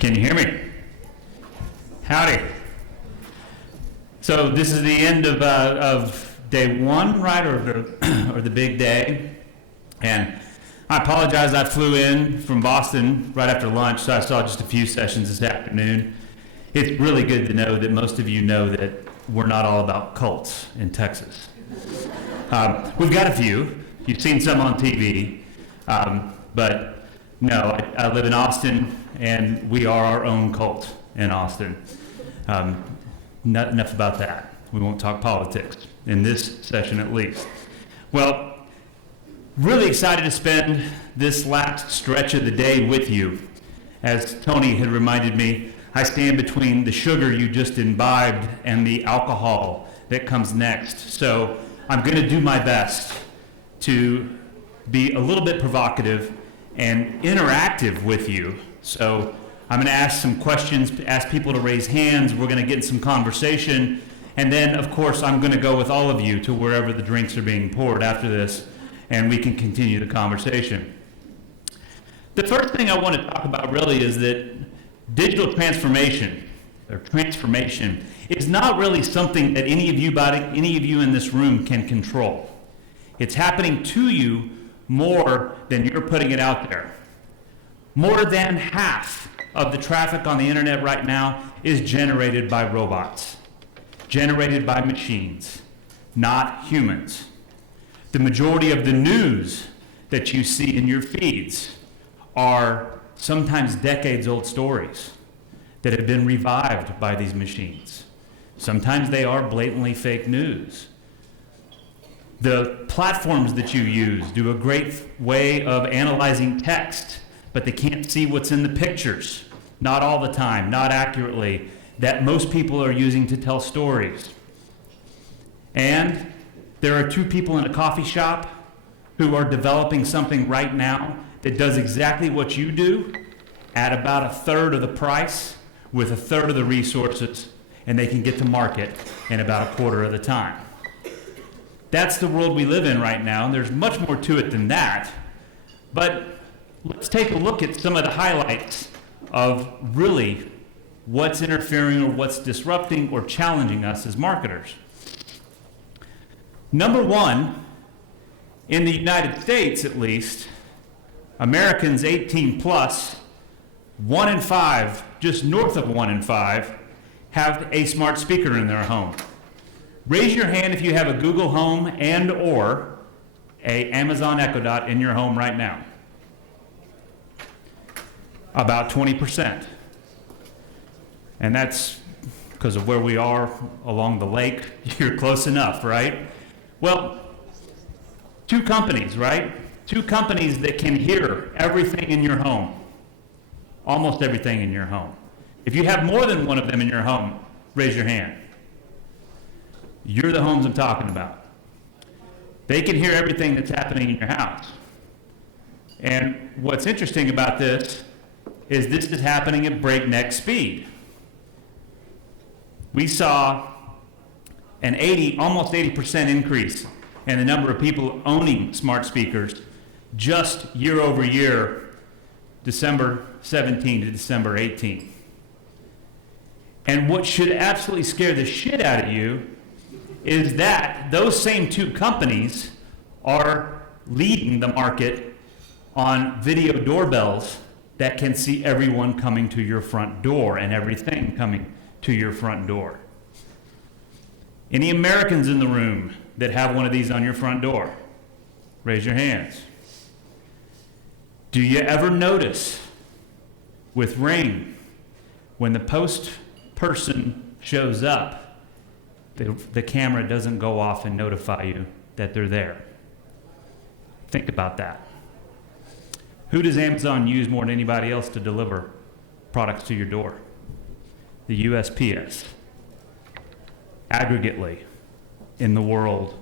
Can you hear me? Howdy. So this is the end of day one, right, or the big day. And I apologize, I flew in from Boston right after lunch, so I saw just a few sessions this afternoon. It's really good to know that most of you know that we're not all about cults in Texas. We've got a few. You've seen some on TV. But no, I live in Austin, and we are our own cult in Austin. Not enough about that. We won't talk politics, in this session at least. Well, really excited to spend this last stretch of the day with you. As Tony had reminded me, I stand between the sugar you just imbibed and the alcohol that comes next. So I'm going to do my best to be a little bit provocative and interactive with you. So I'm going to ask some questions, ask people to raise hands. We're going to get in some conversation. And then, of course, I'm going to go with all of you to wherever the drinks are being poured after this, and we can continue the conversation. The first thing I want to talk about really is that digital transformation, or transformation, is not really something that any of you in this room can control. It's happening to you more than you're putting it out there. More than half of the traffic on the internet right now is generated by robots, generated by machines, not humans. The majority of the news that you see in your feeds are sometimes decades-old stories that have been revived by these machines. Sometimes they are blatantly fake news. The platforms that you use do a great way of analyzing text, but they can't see what's in the pictures, not all the time, not accurately, that most people are using to tell stories. And there are two people in a coffee shop who are developing something right now that does exactly what you do at about a third of the price with a third of the resources, and they can get to market in about a quarter of the time. That's the world we live in right now, and there's much more to it than that. But let's take a look at some of the highlights of really what's interfering or what's disrupting or challenging us as marketers. Number one, in the United States at least, Americans 18 plus, 1 in 5, just north of 1 in 5, have a smart speaker in their home. Raise your hand if you have a Google Home and or a Amazon Echo Dot in your home right now. About 20%. And that's because of where we are along the lake. You're close enough, right? Well, two companies, right? Two companies that can hear everything in your home. Almost everything in your home. If you have more than one of them in your home, raise your hand. You're the homes I'm talking about. They can hear everything that's happening in your house. And what's interesting about this is happening at breakneck speed. We saw an almost 80% increase in the number of people owning smart speakers just year over year, December 17 to December 18. And what should absolutely scare the shit out of you is that those same two companies are leading the market on video doorbells that can see everyone coming to your front door and everything coming to your front door. Any Americans in the room that have one of these on your front door? Raise your hands. Do you ever notice with Ring, when the post person shows up, the camera doesn't go off and notify you that they're there? Think about that. Who does Amazon use more than anybody else to deliver products to your door? The USPS. Aggregately, in the world,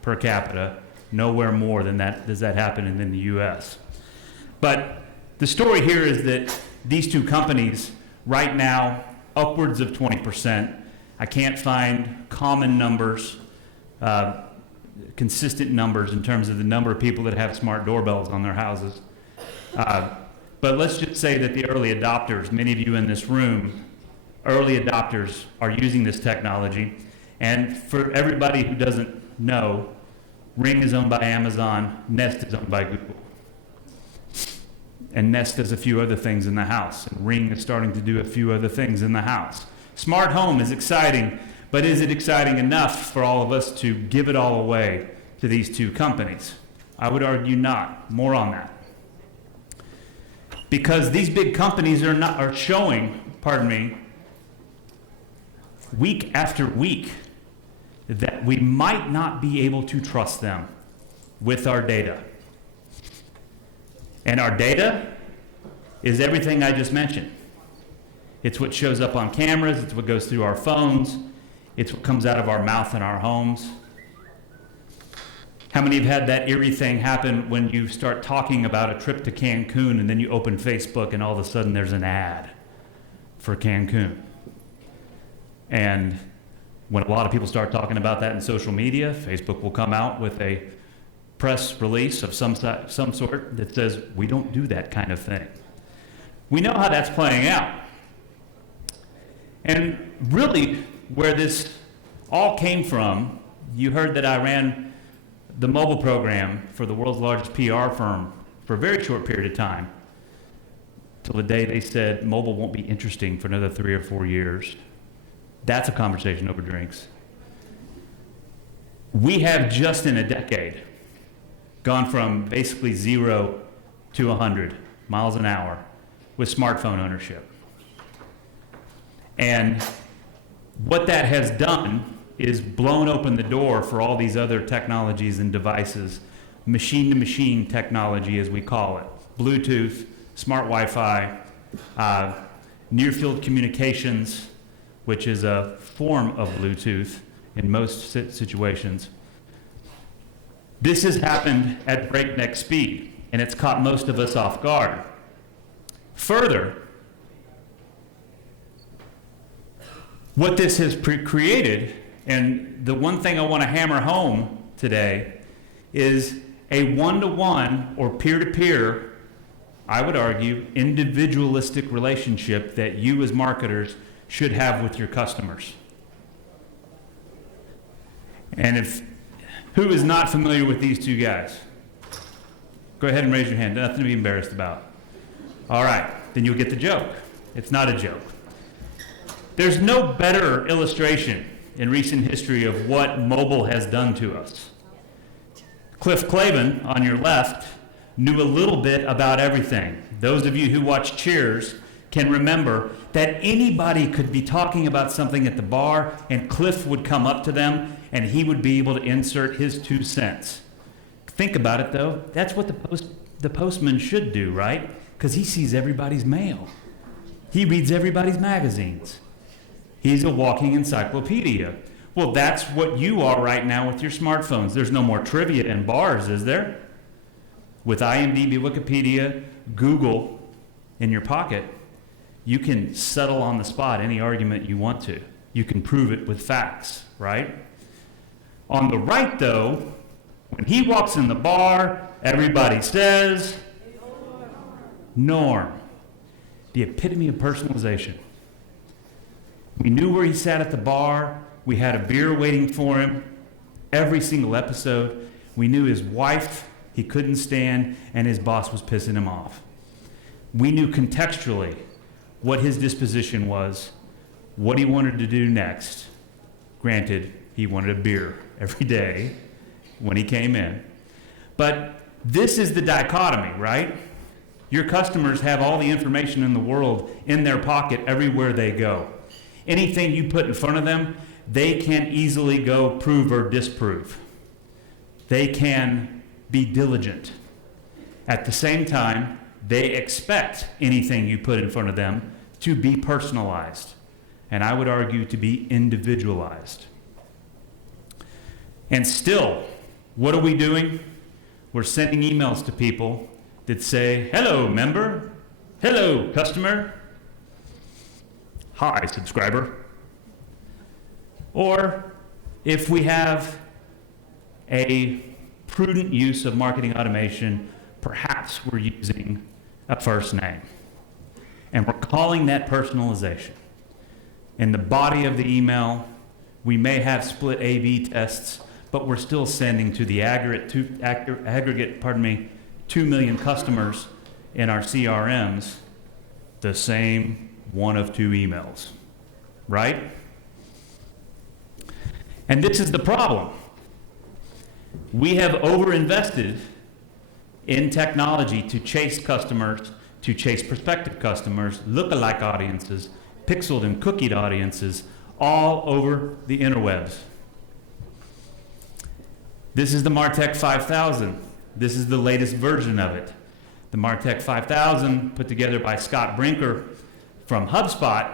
per capita, nowhere more than that does that happen in the US. But the story here is that these two companies, right now, upwards of 20%. I can't find common numbers, consistent numbers in terms of the number of people that have smart doorbells on their houses. But But let's just say that the early adopters, many of you in this room, early adopters are using this technology. And for everybody who doesn't know, Ring is owned by Amazon, Nest is owned by Google. And Nest does a few other things in the house, and Ring is starting to do a few other things in the house. Smart home is exciting, but is it exciting enough for all of us to give it all away to these two companies? I would argue not. More on that. Because these big companies are showing, week after week, that we might not be able to trust them with our data. And our data is everything I just mentioned. It's what shows up on cameras, it's what goes through our phones, it's what comes out of our mouth in our homes. How many have had that eerie thing happen when you start talking about a trip to Cancun and then you open Facebook and all of a sudden there's an ad for Cancun? And when a lot of people start talking about that in social media, Facebook will come out with a press release of some sort that says, we don't do that kind of thing. We know how that's playing out. And really, where this all came from, you heard that I ran the mobile program for the world's largest PR firm for a very short period of time, till the day they said mobile won't be interesting for another 3 or 4 years. That's a conversation over drinks. We have just in a decade gone from basically 0 to 100 miles an hour with smartphone ownership. And what that has done is blown open the door for all these other technologies and devices, machine-to-machine technology as we call it, Bluetooth, smart Wi-Fi, near-field communications, which is a form of Bluetooth in most situations. This has happened at breakneck speed, and it's caught most of us off guard. Further, what this has created, and the one thing I want to hammer home today, is a one-to-one or peer-to-peer, I would argue, individualistic relationship that you as marketers should have with your customers. And who is not familiar with these two guys? Go ahead and raise your hand. Nothing to be embarrassed about. All right, then you'll get the joke. It's not a joke. There's no better illustration in recent history of what mobile has done to us. Cliff Clavin, on your left, knew a little bit about everything. Those of you who watch Cheers can remember that anybody could be talking about something at the bar and Cliff would come up to them and he would be able to insert his 2 cents. Think about it though, that's what the postman should do, right? Because he sees everybody's mail. He reads everybody's magazines. He's a walking encyclopedia. Well, that's what you are right now with your smartphones. There's no more trivia in bars, is there? With IMDb, Wikipedia, Google in your pocket, you can settle on the spot any argument you want to. You can prove it with facts, right? On the right, though, when he walks in the bar, everybody says, Norm. The epitome of personalization. We knew where he sat at the bar. We had a beer waiting for him every single episode. We knew his wife he couldn't stand, and his boss was pissing him off. We knew contextually what his disposition was, what he wanted to do next. Granted, he wanted a beer every day when he came in. But this is the dichotomy, right? Your customers have all the information in the world in their pocket everywhere they go. Anything you put in front of them, they can easily go prove or disprove. They can be diligent. At the same time, they expect anything you put in front of them to be personalized, and I would argue to be individualized. And still, what are we doing? We're sending emails to people that say, hello, member. Hello, customer. Hi, subscriber. Or if we have a prudent use of marketing automation, perhaps we're using a first name. And we're calling that personalization. In the body of the email, we may have split A/B tests, but we're still sending to the aggregate 2 million customers in our CRMs the same one of two emails, right? And this is the problem. We have overinvested in technology to chase customers, to chase prospective customers, lookalike audiences, pixeled and cookied audiences, all over the interwebs. This is the MarTech 5000. This is the latest version of it. The MarTech 5000, put together by Scott Brinker from HubSpot,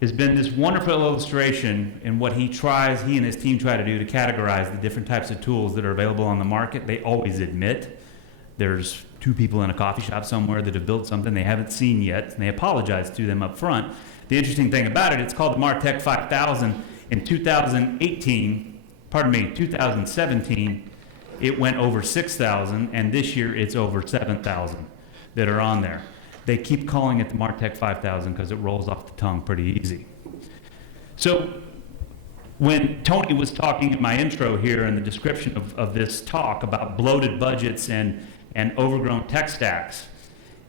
has been this wonderful illustration in what he and his team try to do to categorize the different types of tools that are available on the market. They always admit there's two people in a coffee shop somewhere that have built something they haven't seen yet, and they apologize to them up front. The interesting thing about it, it's called the MarTech 5000. In 2017, it went over 6,000, and this year it's over 7,000 that are on there. They keep calling it the MarTech 5000 because it rolls off the tongue pretty easy. So when Tony was talking in my intro here in the description of this talk about bloated budgets and overgrown tech stacks,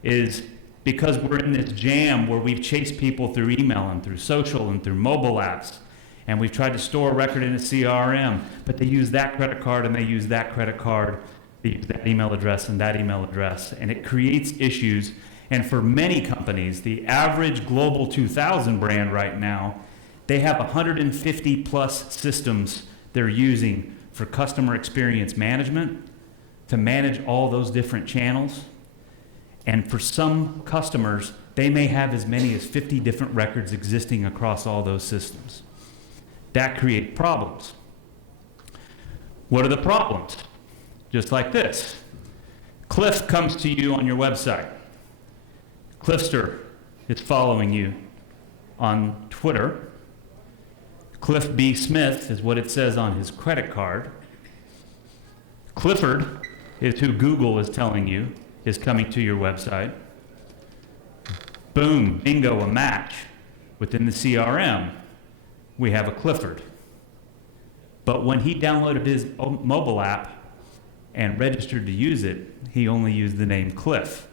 is because we're in this jam where we've chased people through email and through social and through mobile apps, and we've tried to store a record in a CRM, but they use that credit card and they use that credit card, they use that email address and that email address, and it creates issues. And for many companies, the average Global 2000 brand right now, they have 150 plus systems they're using for customer experience management to manage all those different channels. And for some customers, they may have as many as 50 different records existing across all those systems. That creates problems. What are the problems? Just like this. Cliff comes to you on your website. Cliffster is following you on Twitter. Cliff B. Smith is what it says on his credit card. Clifford is who Google is telling you is coming to your website. Boom, bingo, a match. Within the CRM, we have a Clifford. But when he downloaded his mobile app and registered to use it, he only used the name Cliff.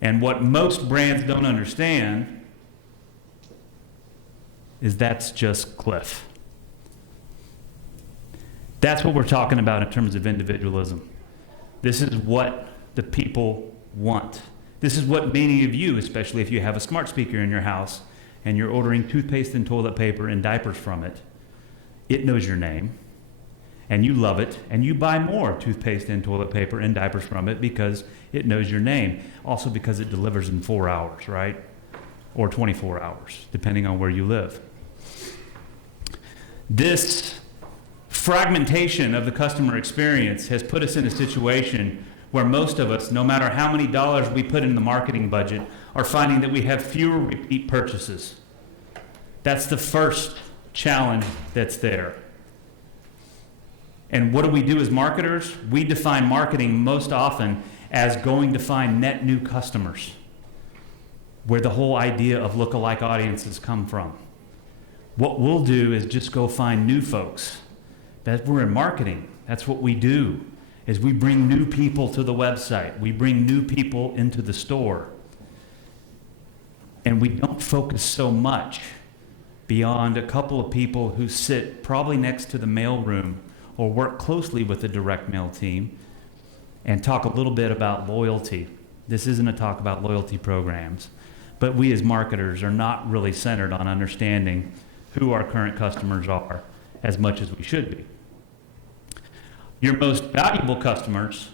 And what most brands don't understand is that's just Cliff. That's what we're talking about in terms of individualism. This is what the people want. This is what many of you, especially if you have a smart speaker in your house and you're ordering toothpaste and toilet paper and diapers from it, it knows your name, and you love it, and you buy more toothpaste and toilet paper and diapers from it because it knows your name. Also because it delivers in 4 hours, right? Or 24 hours, depending on where you live. This fragmentation of the customer experience has put us in a situation where most of us, no matter how many dollars we put in the marketing budget, are finding that we have fewer repeat purchases. That's the first challenge that's there. And what do we do as marketers? We define marketing most often as going to find net new customers, where the whole idea of lookalike audiences come from. What we'll do is just go find new folks. That we're in marketing. That's what we do, is we bring new people to the website. We bring new people into the store. And we don't focus so much beyond a couple of people who sit probably next to the mailroom or work closely with the direct mail team and talk a little bit about loyalty. This isn't a talk about loyalty programs, but we as marketers are not really centered on understanding who our current customers are as much as we should be. Your most valuable customers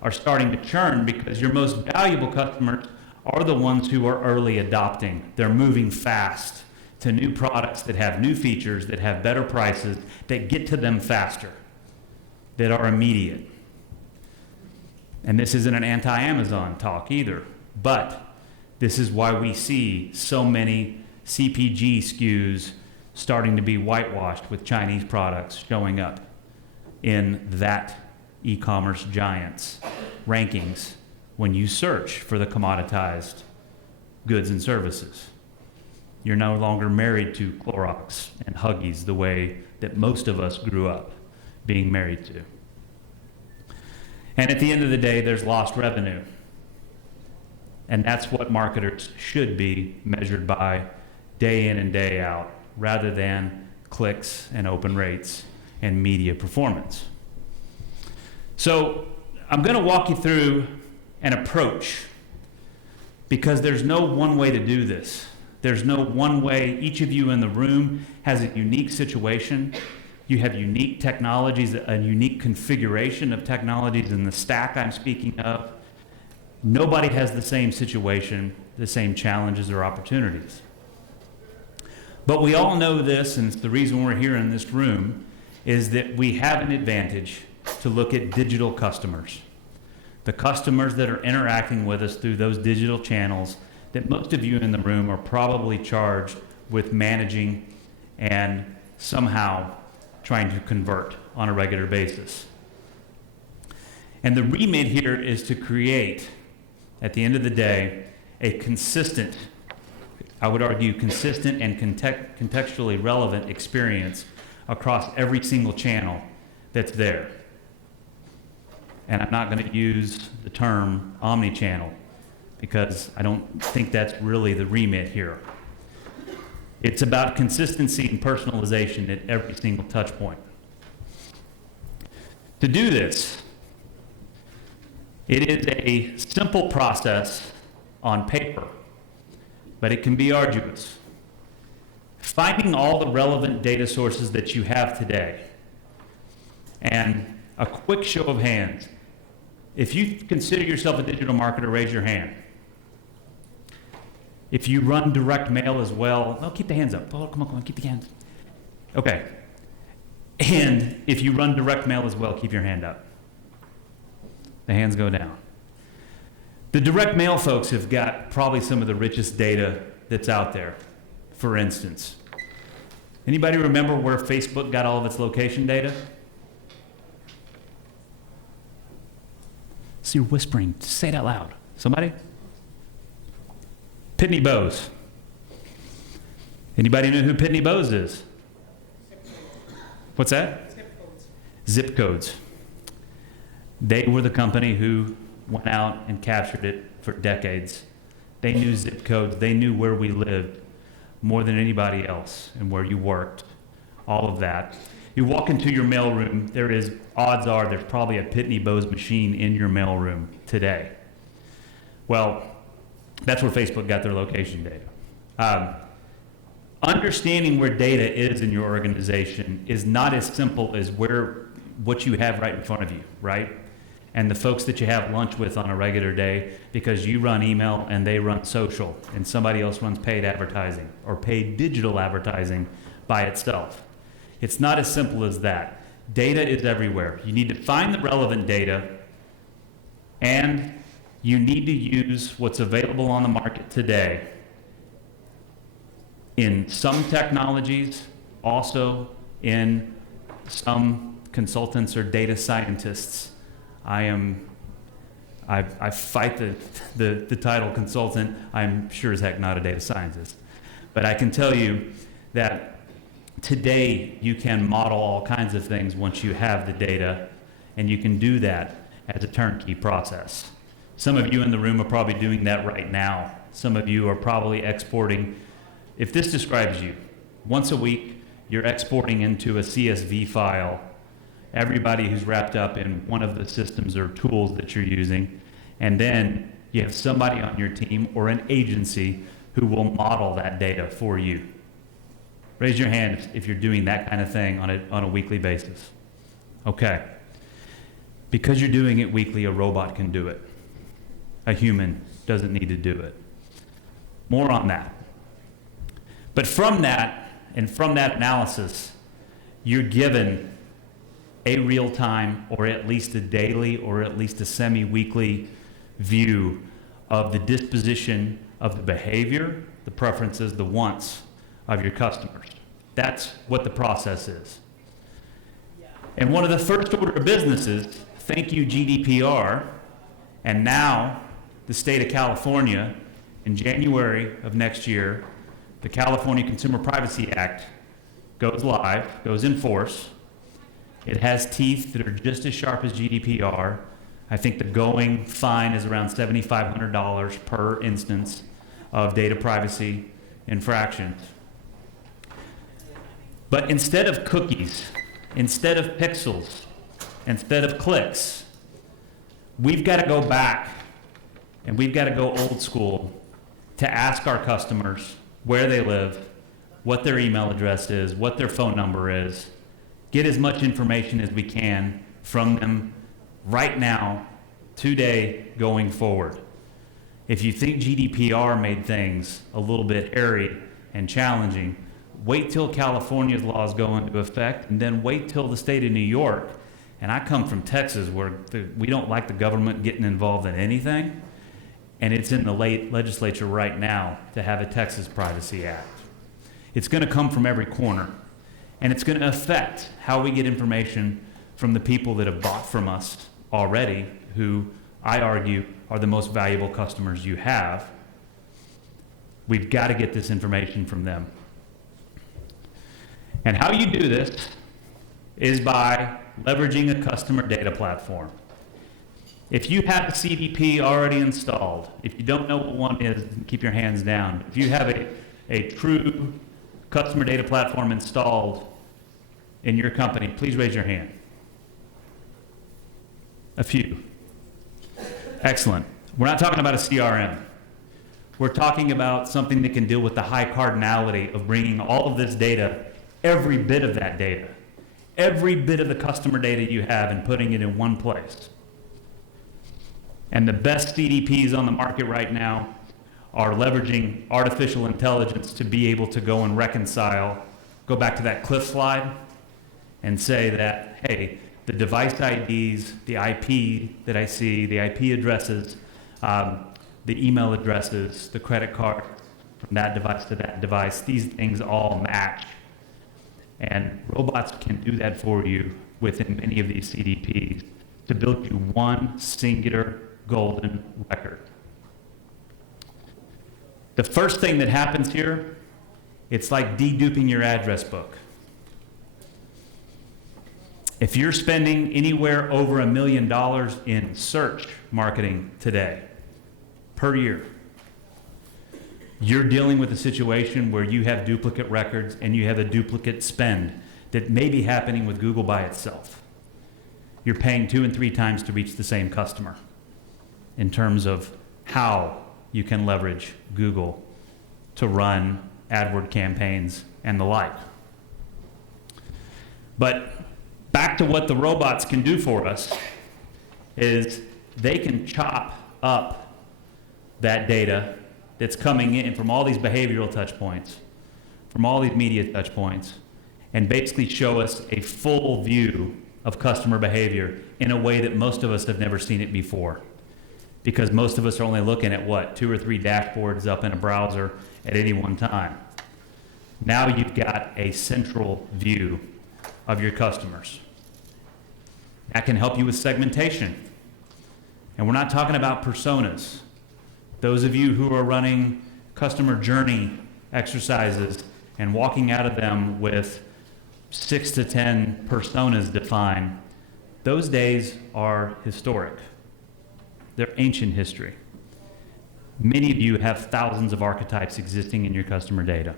are starting to churn because your most valuable customers are the ones who are early adopting. They're moving fast to new products that have new features, that have better prices, that get to them faster, that are immediate. And this isn't an anti-Amazon talk either, but this is why we see so many CPG SKUs starting to be whitewashed with Chinese products showing up in that e-commerce giant's rankings when you search for the commoditized goods and services. You're no longer married to Clorox and Huggies the way that most of us grew up being married to. And at the end of the day, there's lost revenue. And that's what marketers should be measured by day in and day out, rather than clicks and open rates and media performance. So I'm going to walk you through an approach, because there's no one way to do this. There's no one way. Each of you in the room has a unique situation. You have unique technologies, a unique configuration of technologies in the stack I'm speaking of. Nobody has the same situation, the same challenges or opportunities. But we all know this, and it's the reason we're here in this room, is that we have an advantage to look at digital customers. The customers that are interacting with us through those digital channels that most of you in the room are probably charged with managing and somehow trying to convert on a regular basis. And the remit here is to create, at the end of the day, a consistent, I would argue, consistent and contextually relevant experience across every single channel that's there. And I'm not going to use the term omni-channel, because I don't think that's really the remit here. It's about consistency and personalization at every single touch point. To do this, it is a simple process on paper, but it can be arduous. Finding all the relevant data sources that you have today, and a quick show of hands. If you consider yourself a digital marketer, raise your hand. If you run direct mail as well, no, keep the hands up. Oh, come on, keep the hands. Okay. And if you run direct mail as well, keep your hand up. The hands go down. The direct mail folks have got probably some of the richest data that's out there. For instance, anybody remember where Facebook got all of its location data? So you're whispering. Say it out loud. Somebody? Pitney Bowes. Anybody know who Pitney Bowes is? What's that? Zip codes. Zip codes. They were the company who went out and captured it for decades. They knew zip codes. They knew where we lived more than anybody else and where you worked. All of that. You walk into your mailroom, odds are there's probably a Pitney Bowes machine in your mailroom today. Well, that's where Facebook got their location data. Understanding where data is in your organization is not as simple as what you have right in front of you, right? And the folks that you have lunch with on a regular day, because you run email and they run social, and somebody else runs paid advertising or paid digital advertising by itself. It's not as simple as that. Data is everywhere. You need to find the relevant data, and you need to use what's available on the market today in some technologies, also in some consultants or data scientists. I fight the title consultant. I'm sure as heck not a data scientist. But I can tell you that today you can model all kinds of things once you have the data, and you can do that as a turnkey process. Some of you in the room are probably doing that right now. Some of you are probably exporting. If this describes you, once a week you're exporting into a CSV file everybody who's wrapped up in one of the systems or tools that you're using, and then you have somebody on your team or an agency who will model that data for you. Raise your hand if you're doing that kind of thing on a weekly basis. Okay. Because you're doing it weekly, a robot can do it. A human doesn't need to do it. More on that. But from that, and from that analysis, you're given a real-time, or at least a daily, or at least a semi-weekly view of the disposition of the behavior, the preferences, the wants of your customers. That's what the process is. And one of the first order of businesses, thank you GDPR, and now the state of California, in January of next year, the California Consumer Privacy Act goes live, goes in force. It has teeth that are just as sharp as GDPR. I think the going fine is around $7,500 per instance of data privacy infractions. But instead of cookies, instead of pixels, instead of clicks, we've got to go back and we've got to go old school to ask our customers where they live, what their email address is, what their phone number is, get as much information as we can from them right now, today, going forward. If you think GDPR made things a little bit hairy and challenging, wait till California's laws go into effect, and then wait till the state of New York. And I come from Texas, where we don't like the government getting involved in anything, and it's in the legislature right now to have a Texas Privacy Act. It's going to come from every corner, and it's going to affect how we get information from the people that have bought from us already, who I argue are the most valuable customers you have. We've got to get this information from them. And how you do this is by leveraging a customer data platform. If you have a CDP already installed, if you don't know what one is, keep your hands down. If you have a true customer data platform installed in your company, please raise your hand. A few. Excellent. We're not talking about a CRM. We're talking about something that can deal with the high cardinality of bringing all of this data, every bit of that data, every bit of the customer data you have, and putting it in one place. And the best CDPs on the market right now are leveraging artificial intelligence to be able to go and reconcile, go back to that cliff slide, and say that, hey, the device IDs, the IP that I see, the IP addresses, the email addresses, the credit card from that device to that device, these things all match. And robots can do that for you within many of these CDPs to build you one singular golden record. The first thing that happens here, it's like deduping your address book. If you're spending anywhere over $1 million in search marketing today, per year, you're dealing with a situation where you have duplicate records and you have a duplicate spend that may be happening with Google by itself. You're paying 2 and 3 times to reach the same customer in terms of how you can leverage Google to run AdWord campaigns and the like. But back to what the robots can do for us is they can chop up that data that's coming in from all these behavioral touch points, from all these media touch points, and basically show us a full view of customer behavior in a way that most of us have never seen it before. Because most of us are only looking at, what, 2 or 3 dashboards up in a browser at any one time. Now you've got a central view of your customers. That can help you with segmentation. And we're not talking about personas. Those of you who are running customer journey exercises and walking out of them with 6 to 10 personas defined, those days are historic. They're ancient history. Many of you have thousands of archetypes existing in your customer data.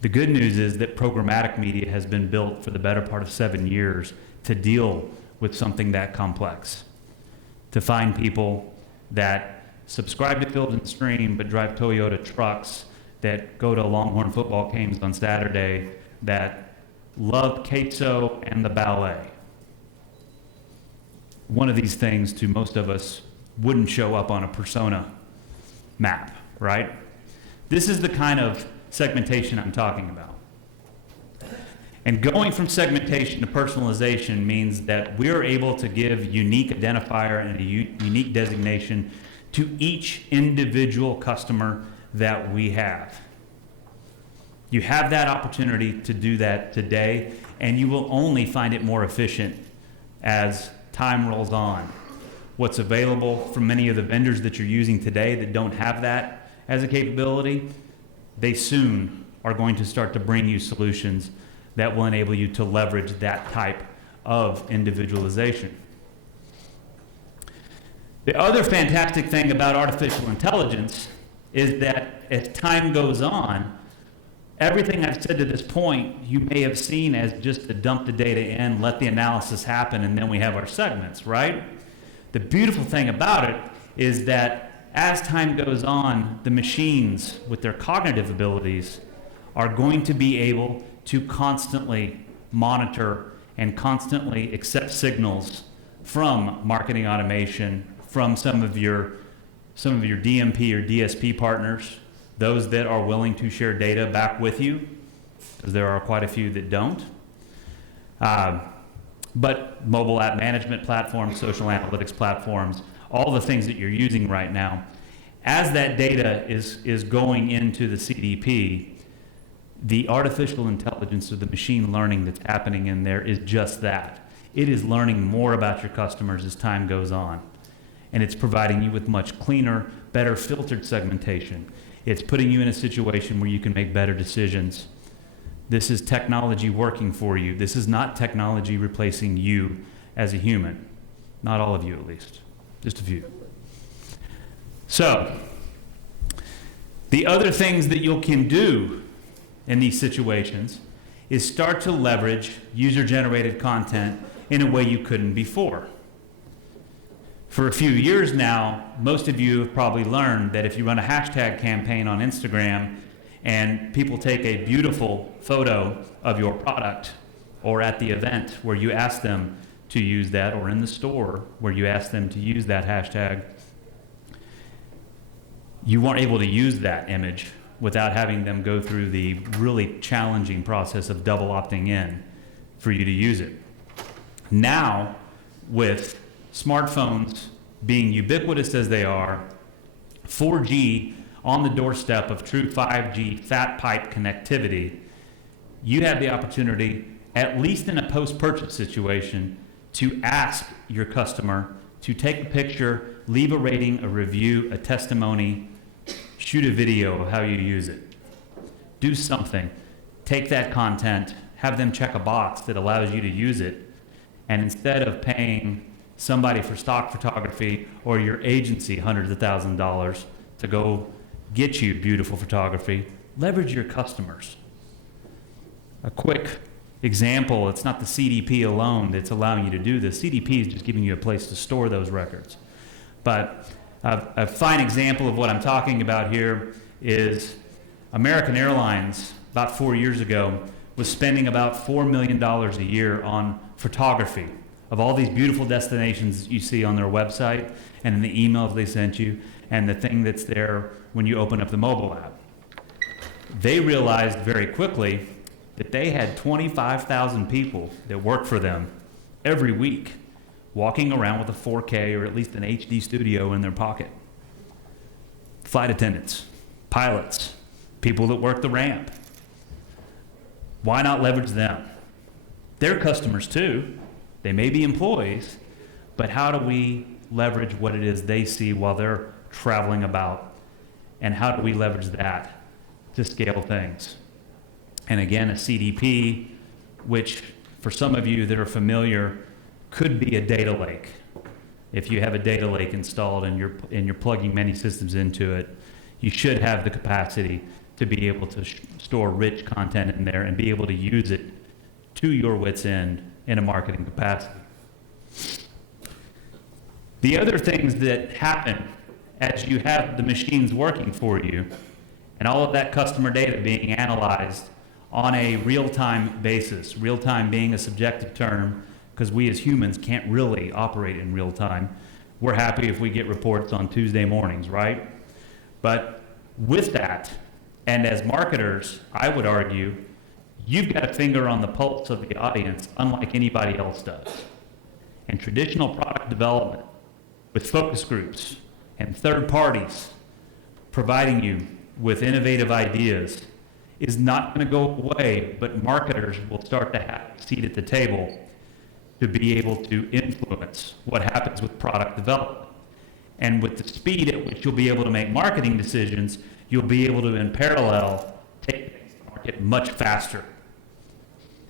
The good news is that programmatic media has been built for the better part of 7 years to deal with something that complex, to find people that subscribe to Field and Stream but drive Toyota trucks, that go to Longhorn football games on Saturday, that love queso and the ballet. One of these things to most of us wouldn't show up on a persona map, right? This is the kind of segmentation I'm talking about. And going from segmentation to personalization means that we're able to give unique identifier and a unique designation to each individual customer that we have. You have that opportunity to do that today, and you will only find it more efficient as time rolls on. what's available from many of the vendors that you're using today that don't have that as a capability, they soon are going to start to bring you solutions that will enable you to leverage that type of individualization. The other fantastic thing about artificial intelligence is that as time goes on, everything I've said to this point, you may have seen as just to dump the data in, let the analysis happen, and then we have our segments, right? The beautiful thing about it is that as time goes on, the machines with their cognitive abilities are going to be able to constantly monitor and constantly accept signals from marketing automation, from some of your DMP or DSP partners, those that are willing to share data back with you, because there are quite a few that don't. But mobile app management platforms, social analytics platforms, all the things that you're using right now, as that data is going into the CDP, the artificial intelligence or the machine learning that's happening in there is just that. It is learning more about your customers as time goes on. And it's providing you with much cleaner, better filtered segmentation. It's putting you in a situation where you can make better decisions. This is technology working for you. This is not technology replacing you as a human. Not all of you, at least. Just a few. So, the other things that you can do in these situations is start to leverage user-generated content in a way you couldn't before. For a few years now, most of you have probably learned that if you run a hashtag campaign on Instagram and people take a beautiful photo of your product, or at the event where you ask them to use that, or in the store where you ask them to use that hashtag, you weren't able to use that image without having them go through the really challenging process of double opting in for you to use it. Now, with smartphones being ubiquitous as they are, 4G on the doorstep of true 5G fat pipe connectivity, you have the opportunity, at least in a post-purchase situation, to ask your customer to take a picture, leave a rating, a review, a testimony, shoot a video of how you use it. Do something. Take that content, have them check a box that allows you to use it, and instead of paying somebody for stock photography or your agency hundreds of thousands of dollars to go get you beautiful photography, leverage your customers. A quick example, it's not the CDP alone that's allowing you to do this. CDP is just giving you a place to store those records. But a fine example of what I'm talking about here is American Airlines, about 4 years ago, was spending about $4 million a year on photography of all these beautiful destinations you see on their website and in the emails they sent you and the thing that's there when you open up the mobile app. They realized very quickly that they had 25,000 people that work for them every week walking around with a 4K or at least an HD studio in their pocket. Flight attendants, pilots, people that work the ramp. Why not leverage them? They're customers too. They may be employees, but how do we leverage what it is they see while they're traveling about? And how do we leverage that to scale things? And again, a CDP, which for some of you that are familiar, could be a data lake. If you have a data lake installed and you're plugging many systems into it, you should have the capacity to be able to store rich content in there and be able to use it to your wit's end in a marketing capacity. The other things that happen as you have the machines working for you and all of that customer data being analyzed on a real-time basis, real-time being a subjective term because we as humans can't really operate in real time. We're happy if we get reports on Tuesday mornings, right? But with that, and as marketers, I would argue, you've got a finger on the pulse of the audience unlike anybody else does. And traditional product development with focus groups and third parties providing you with innovative ideas is not going to go away, but marketers will start to have a seat at the table to be able to influence what happens with product development. And with the speed at which you'll be able to make marketing decisions, you'll be able to, in parallel, take things to market much faster.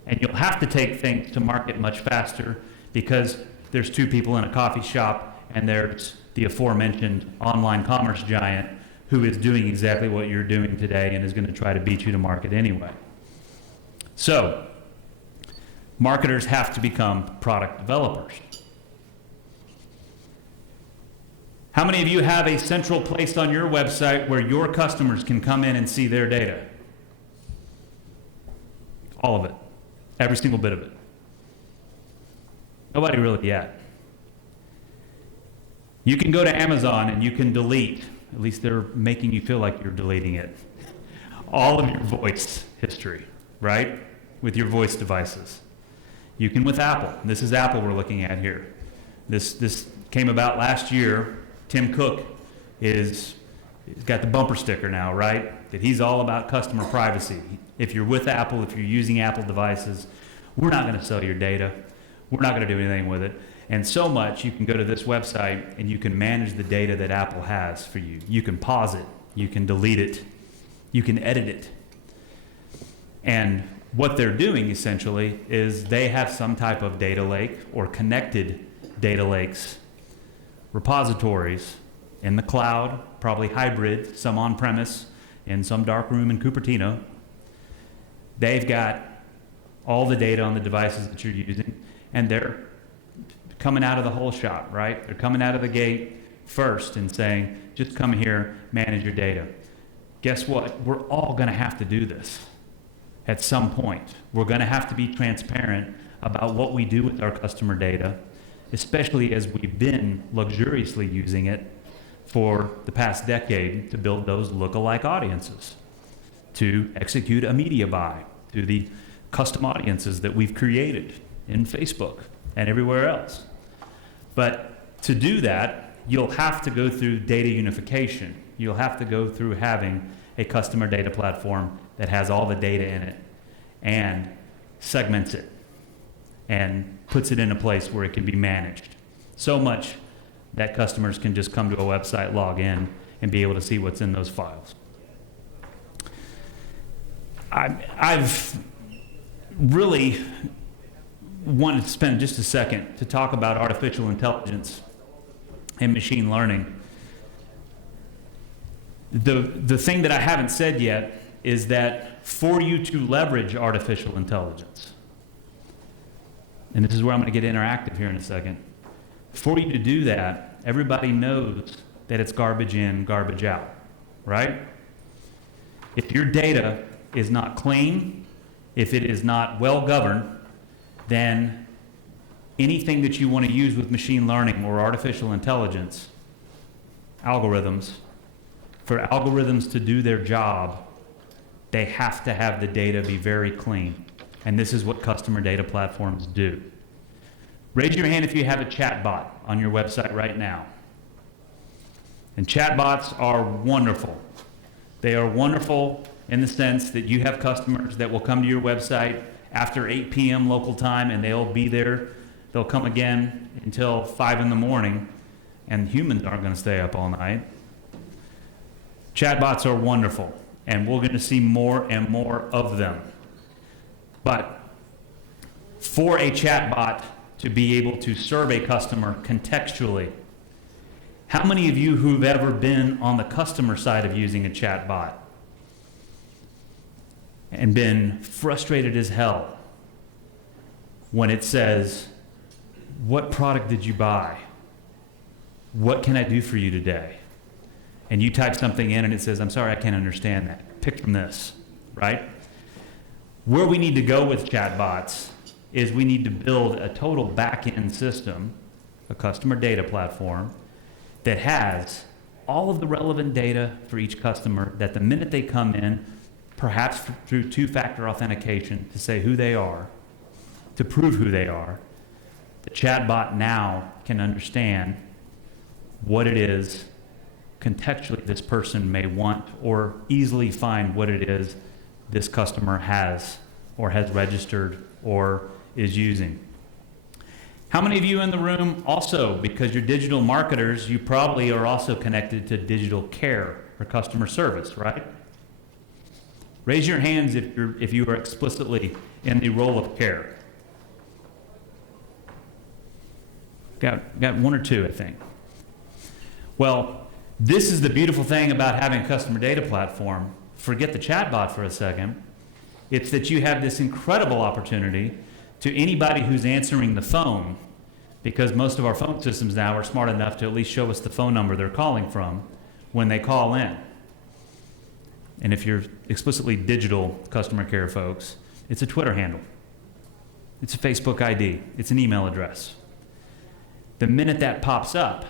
And you'll have to take things to market much faster because there's two people in a coffee shop and there's the aforementioned online commerce giant who is doing exactly what you're doing today and is going to try to beat you to market anyway. So, marketers have to become product developers. How many of you have a central place on your website where your customers can come in and see their data? All of it. Every single bit of it. Nobody really yet. You can go to Amazon and you can delete, at least they're making you feel like you're deleting it, all of your voice history, right? With your voice devices. You can with Apple. This is Apple we're looking at here. This came about last year. Tim Cook he's got the bumper sticker now, right? That he's all about customer privacy. If you're with Apple, if you're using Apple devices, we're not going to sell your data. We're not going to do anything with it. And so much, you can go to this website and you can manage the data that Apple has for you. You can pause it. You can delete it. You can edit it. And what they're doing essentially is they have some type of data lake or connected data lakes, repositories in the cloud, probably hybrid, some on-premise, in some dark room in Cupertino. They've got all the data on the devices that you're using, and they're coming out of the whole shop, right? They're coming out of the gate first and saying, just come here, manage your data. Guess what? We're all going to have to do this at some point. We're going to have to be transparent about what we do with our customer data, especially as we've been luxuriously using it for the past decade to build those lookalike audiences, to execute a media buy, to the custom audiences that we've created in Facebook and everywhere else. But to do that, you'll have to go through data unification. You'll have to go through having a customer data platform that has all the data in it and segments it and puts it in a place where it can be managed. So much that customers can just come to a website, log in, and be able to see what's in those files. I've really wanted to spend just a second to talk about artificial intelligence and machine learning. The thing that I haven't said yet is that for you to leverage artificial intelligence, and this is where I'm going to get interactive here in a second, for you to do that, everybody knows that it's garbage in, garbage out, right? If your data is not clean, if it is not well governed, then anything that you want to use with machine learning or artificial intelligence, algorithms, for algorithms to do their job, they have to have the data be very clean. And this is what customer data platforms do. Raise your hand if you have a chatbot on your website right now. And chatbots are wonderful. They are wonderful in the sense that you have customers that will come to your website after 8 p.m. local time, and they'll be there. They'll come again until 5 in the morning, and humans aren't going to stay up all night. Chatbots are wonderful, and we're going to see more and more of them. But for a chatbot to be able to serve a customer contextually, how many of you who've ever been on the customer side of using a chatbot and been frustrated as hell when it says, what product did you buy? What can I do for you today? And you type something in and it says, I'm sorry, I can't understand that. Pick from this, right? Where we need to go with chatbots is we need to build a total back-end system, a customer data platform, that has all of the relevant data for each customer, that the minute they come in, perhaps through two-factor authentication to say who they are, to prove who they are, the chatbot now can understand what it is contextually this person may want, or easily find what it is this customer has or has registered or is using. How many of you in the room also, because you're digital marketers, you probably are also connected to digital care or customer service, right? Raise your hands if you are explicitly in the role of care. Got one or two, I think. Well, this is the beautiful thing about having a customer data platform. Forget the chatbot for a second. It's that you have this incredible opportunity to anybody who's answering the phone, because most of our phone systems now are smart enough to at least show us the phone number they're calling from when they call in. And if you're explicitly digital customer care folks, it's a Twitter handle. It's a Facebook ID. It's an email address. The minute that pops up,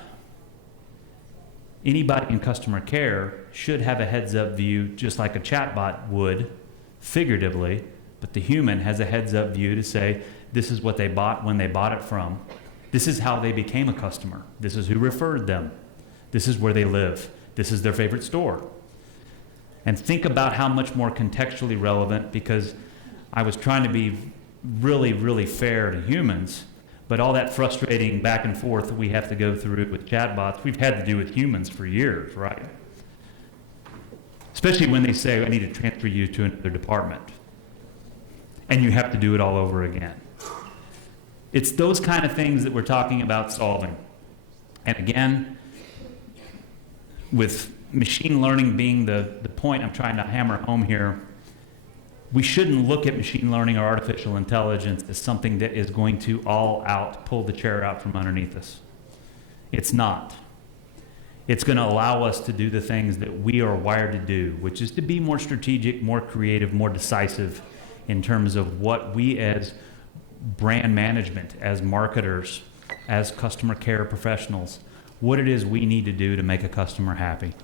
anybody in customer care should have a heads-up view just like a chatbot would, figuratively, but the human has a heads-up view to say, this is what they bought, when they bought it from. This is how they became a customer. This is who referred them. This is where they live. This is their favorite store. And think about how much more contextually relevant, because I was trying to be really, really fair to humans, but all that frustrating back and forth that we have to go through with chatbots, we've had to do with humans for years, right? Especially when they say, I need to transfer you to another department. And you have to do it all over again. It's those kind of things that we're talking about solving. And again, with machine learning being the point I'm trying to hammer home here, we shouldn't look at machine learning or artificial intelligence as something that is going to all out pull the chair out from underneath us. It's not. It's going to allow us to do the things that we are wired to do, which is to be more strategic, more creative, more decisive in terms of what we as brand management, as marketers, as customer care professionals, what it is we need to do to make a customer happy.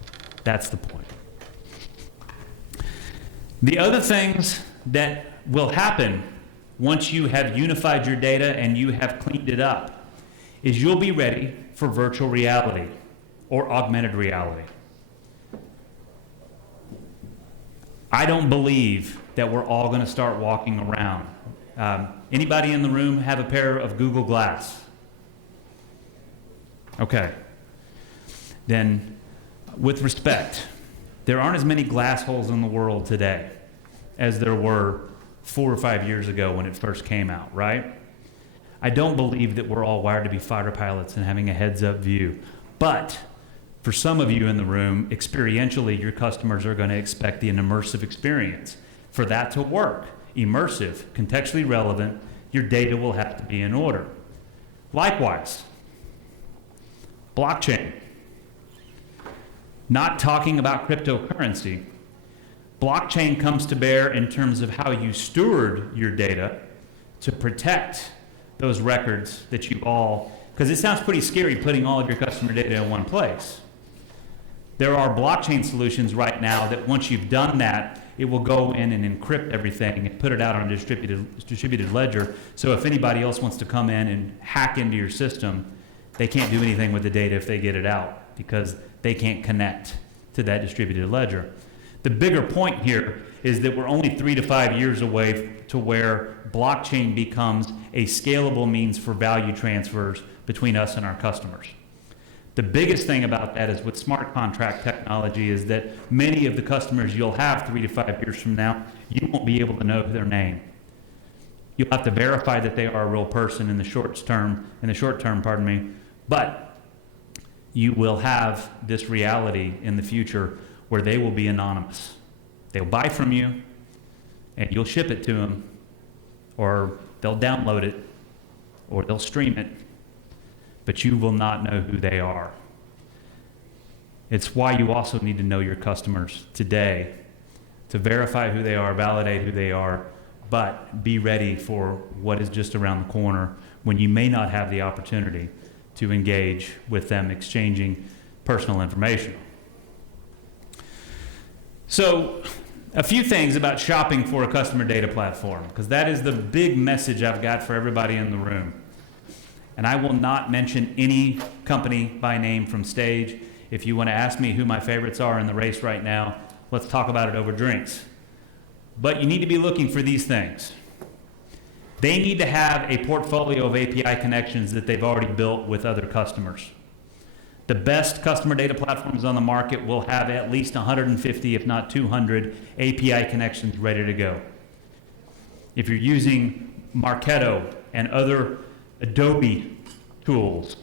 That's the point. The other things that will happen once you have unified your data and you have cleaned it up is you'll be ready for virtual reality or augmented reality. I don't believe that we're all going to start walking around. Anybody in the room have a pair of Google Glass? Okay. Then, with respect, there aren't as many glass holes in the world today as there were 4 or 5 years ago when it first came out, right? I don't believe that we're all wired to be fighter pilots and having a heads-up view. But for some of you in the room, experientially, your customers are going to expect an immersive experience. For that to work, immersive, contextually relevant, your data will have to be in order. Likewise, blockchain. Not talking about cryptocurrency. Blockchain comes to bear in terms of how you steward your data to protect those records that you all, because it sounds pretty scary putting all of your customer data in one place. There are blockchain solutions right now that once you've done that, it will go in and encrypt everything and put it out on a distributed ledger. So if anybody else wants to come in and hack into your system, they can't do anything with the data if they get it out because they can't connect to that distributed ledger. The bigger point here is that we're only 3 to 5 years away to where blockchain becomes a scalable means for value transfers between us and our customers. The biggest thing about that is with smart contract technology is that many of the customers you'll have 3 to 5 years from now, you won't be able to know their name. You'll have to verify that they are a real person in the short term, but you will have this reality in the future where they will be anonymous. They'll buy from you, and you'll ship it to them, or they'll download it, or they'll stream it, but you will not know who they are. It's why you also need to know your customers today, to verify who they are, validate who they are, but be ready for what is just around the corner when you may not have the opportunity to engage with them exchanging personal information. So, a few things about shopping for a customer data platform, because that is the big message I've got for everybody in the room. And I will not mention any company by name from stage. If you want to ask me who my favorites are in the race right now, let's talk about it over drinks. But you need to be looking for these things. They need to have a portfolio of API connections that they've already built with other customers. The best customer data platforms on the market will have at least 150, if not 200, API connections ready to go. If you're using Marketo and other Adobe tools,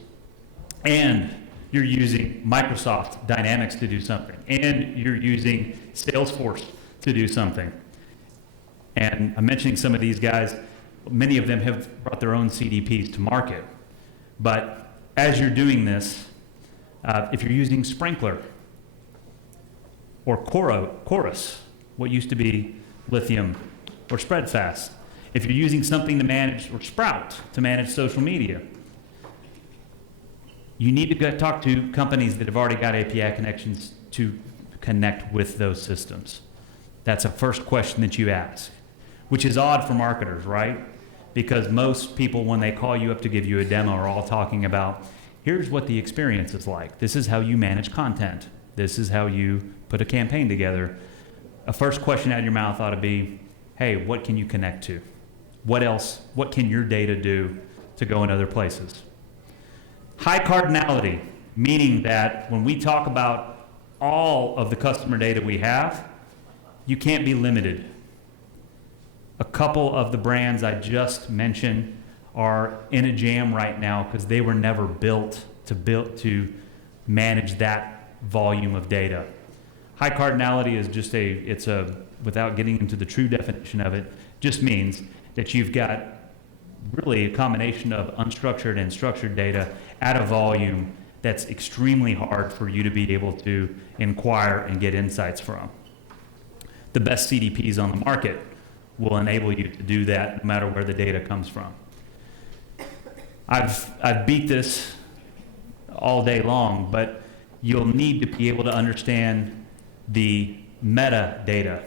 and you're using Microsoft Dynamics to do something, and you're using Salesforce to do something, and I'm mentioning some of these guys, many of them have brought their own CDPs to market. But as you're doing this, if you're using Sprinkler or Chorus, what used to be Lithium, or Spreadfast, if you're using something to manage, or Sprout to manage social media, you need to go talk to companies that have already got API connections to connect with those systems. That's a first question that you ask, which is odd for marketers, right? Because most people, when they call you up to give you a demo, are all talking about, here's what the experience is like. This is how you manage content. This is how you put a campaign together. A first question out of your mouth ought to be, hey, what can you connect to? What else, what can your data do to go in other places? High cardinality, meaning that when we talk about all of the customer data we have, you can't be limited. A couple of the brands I just mentioned are in a jam right now because they were never built to manage that volume of data. High cardinality is just without getting into the true definition of it, just means that you've got really a combination of unstructured and structured data at a volume that's extremely hard for you to be able to inquire and get insights from. The best CDPs on the market will enable you to do that no matter where the data comes from. I've beat this all day long, but you'll need to be able to understand the metadata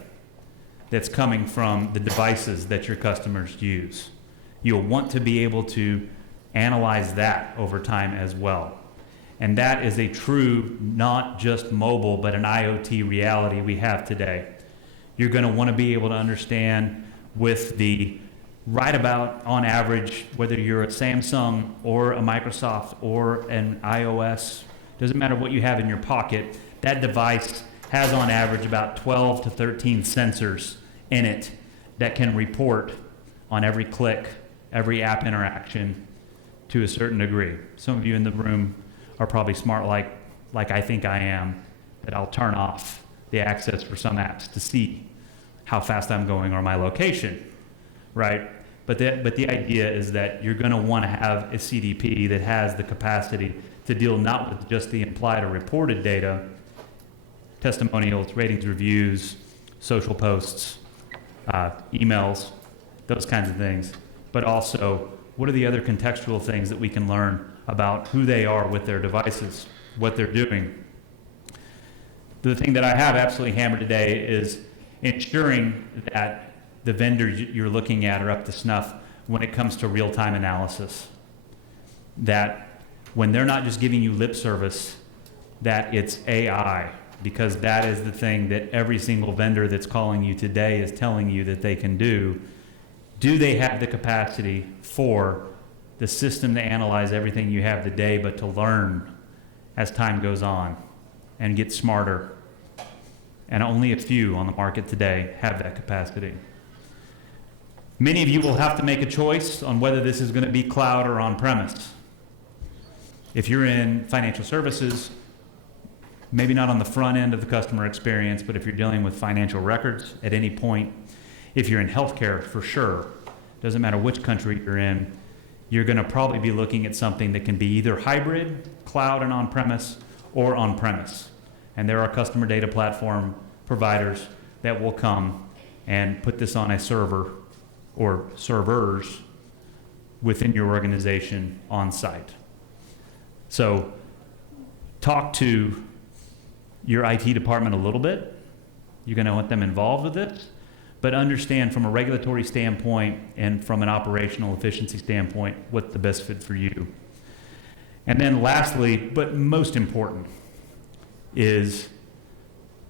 that's coming from the devices that your customers use. You'll want to be able to analyze that over time as well. And that is a true, not just mobile, but an IoT reality we have today. You're going to want to be able to understand with the right about, on average, whether you're a Samsung or a Microsoft or an iOS, doesn't matter what you have in your pocket, that device has on average about 12 to 13 sensors in it that can report on every click, every app interaction to a certain degree. Some of you in the room are probably smart like I think I am, that I'll turn off the access for some apps to see how fast I'm going or my location, right? But the idea is that you're going to want to have a CDP that has the capacity to deal not with just the implied or reported data, testimonials, ratings, reviews, social posts, emails, those kinds of things, but also what are the other contextual things that we can learn about who they are with their devices, what they're doing. The thing that I have absolutely hammered today is ensuring that the vendors you're looking at are up to snuff when it comes to real-time analysis. That when they're not just giving you lip service, that it's AI, because that is the thing that every single vendor that's calling you today is telling you that they can do. Do they have the capacity for the system to analyze everything you have today, but to learn as time goes on and get smarter? And only a few on the market today have that capacity. Many of you will have to make a choice on whether this is going to be cloud or on-premise. If you're in financial services, maybe not on the front end of the customer experience, but if you're dealing with financial records at any point, if you're in healthcare, for sure, doesn't matter which country you're in, you're going to probably be looking at something that can be either hybrid, cloud and on-premise, or on-premise. And there are customer data platform providers that will come and put this on a server or servers within your organization on site. So talk to your IT department a little bit. You're going to want them involved with this, but understand from a regulatory standpoint and from an operational efficiency standpoint what's the best fit for you. And then lastly, but most important, is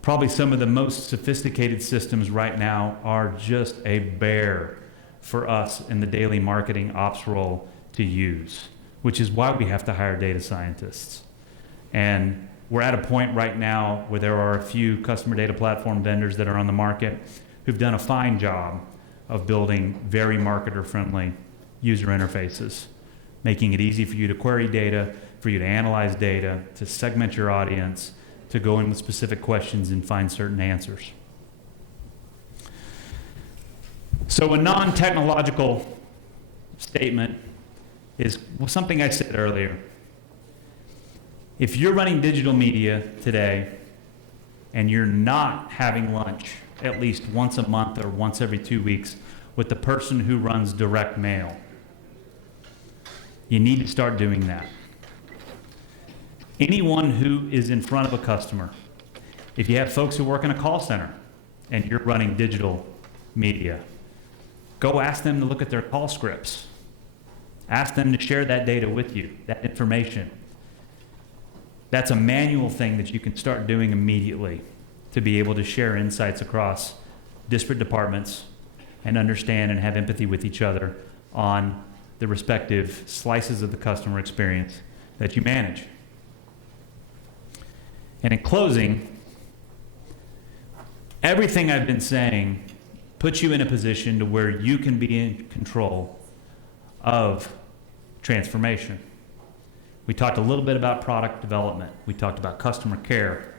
probably some of the most sophisticated systems right now are just a bear for us in the daily marketing ops role to use, which is why we have to hire data scientists. And we're at a point right now where there are a few customer data platform vendors that are on the market who've done a fine job of building very marketer-friendly user interfaces, making it easy for you to query data, for you to analyze data, to segment your audience, to go in with specific questions and find certain answers. So a non-technological statement is something I said earlier. If you're running digital media today and you're not having lunch at least once a month or once every 2 weeks with the person who runs direct mail, you need to start doing that. Anyone who is in front of a customer, if you have folks who work in a call center and you're running digital media, go ask them to look at their call scripts. Ask them to share that data with you, that information. That's a manual thing that you can start doing immediately to be able to share insights across disparate departments and understand and have empathy with each other on the respective slices of the customer experience that you manage. And in closing, everything I've been saying puts you in a position to where you can be in control of transformation. We talked a little bit about product development. We talked about customer care.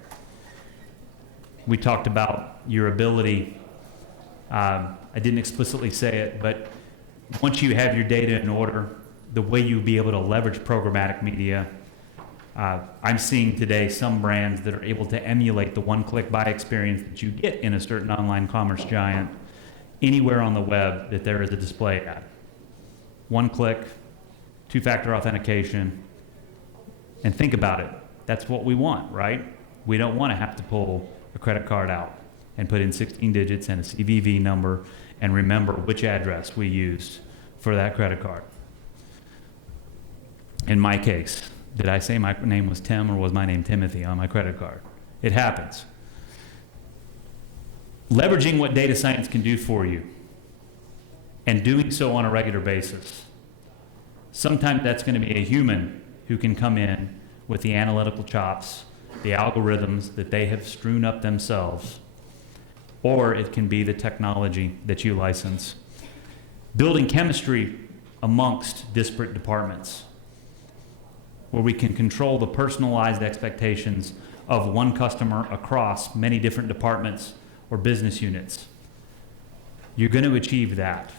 We talked about your ability, I didn't explicitly say it, but once you have your data in order, the way you'll be able to leverage programmatic media. I'm seeing today some brands that are able to emulate the one-click buy experience that you get in a certain online commerce giant anywhere on the web that there is a display ad. One click, two-factor authentication, and think about it. That's what we want, right? We don't want to have to pull a credit card out and put in 16 digits and a CVV number and remember which address we used for that credit card. In my case, did I say my name was Tim or was my name Timothy on my credit card? It happens. Leveraging what data science can do for you and doing so on a regular basis. Sometimes that's going to be a human who can come in with the analytical chops, the algorithms that they have strewn up themselves, or it can be the technology that you license. Building chemistry amongst disparate departments, where we can control the personalized expectations of one customer across many different departments or business units. You're going to achieve that.